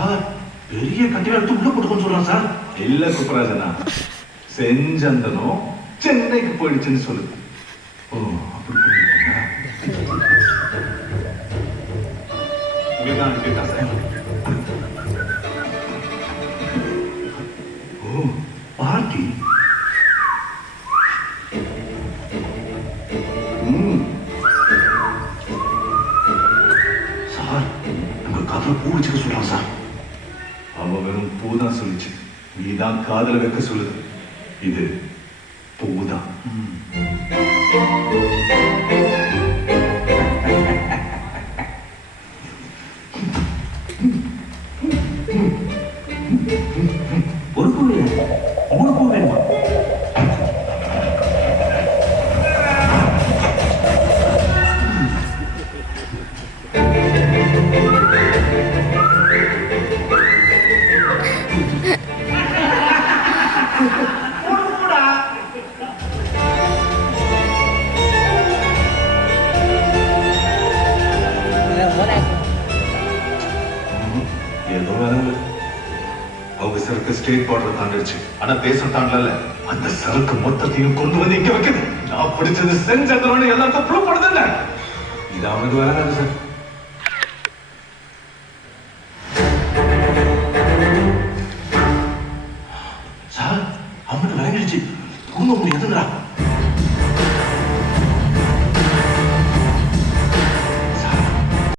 Sir பெரிய கட்டில எடுத்து உள்ள போட்டுக்கொண்டு சொல்றான் சார். இல்ல குப்பராஜனா, செஞ்சந்தனம் சென்னைக்கு போயிடுச்சுன்னு சொல்லு. ஓ அப்படி பண்ணிட்டீங்களா? உங்களுக்கு கேட்டா சார். ஓ பார்ட்டி. சார் உங்க காதல பூ வச்சுக்க சொல்றான் சார். அவன் வெறும் பூதான் சொல்லிச்சு, நீதான் காதல வைக்க சொல்லுது. இது பூதான். ஒரு பூ வேணும், 3 பூ வேணுமா? ஏதோ வேணுங்க. அவங்க சரக்கு ஸ்டேட் பார்டர் தாண்டிடுச்சு, ஆனா தேசம் தாண்டல. அந்த சரக்கு மொத்தத்தையும் கொண்டு வந்து இங்க வைக்குது. நான் பிடிச்சது செஞ்சதுன்னு எல்லாருக்கும் ப்ரூவ் பண்ணுது. இது அவனுக்கு வேலை சார்.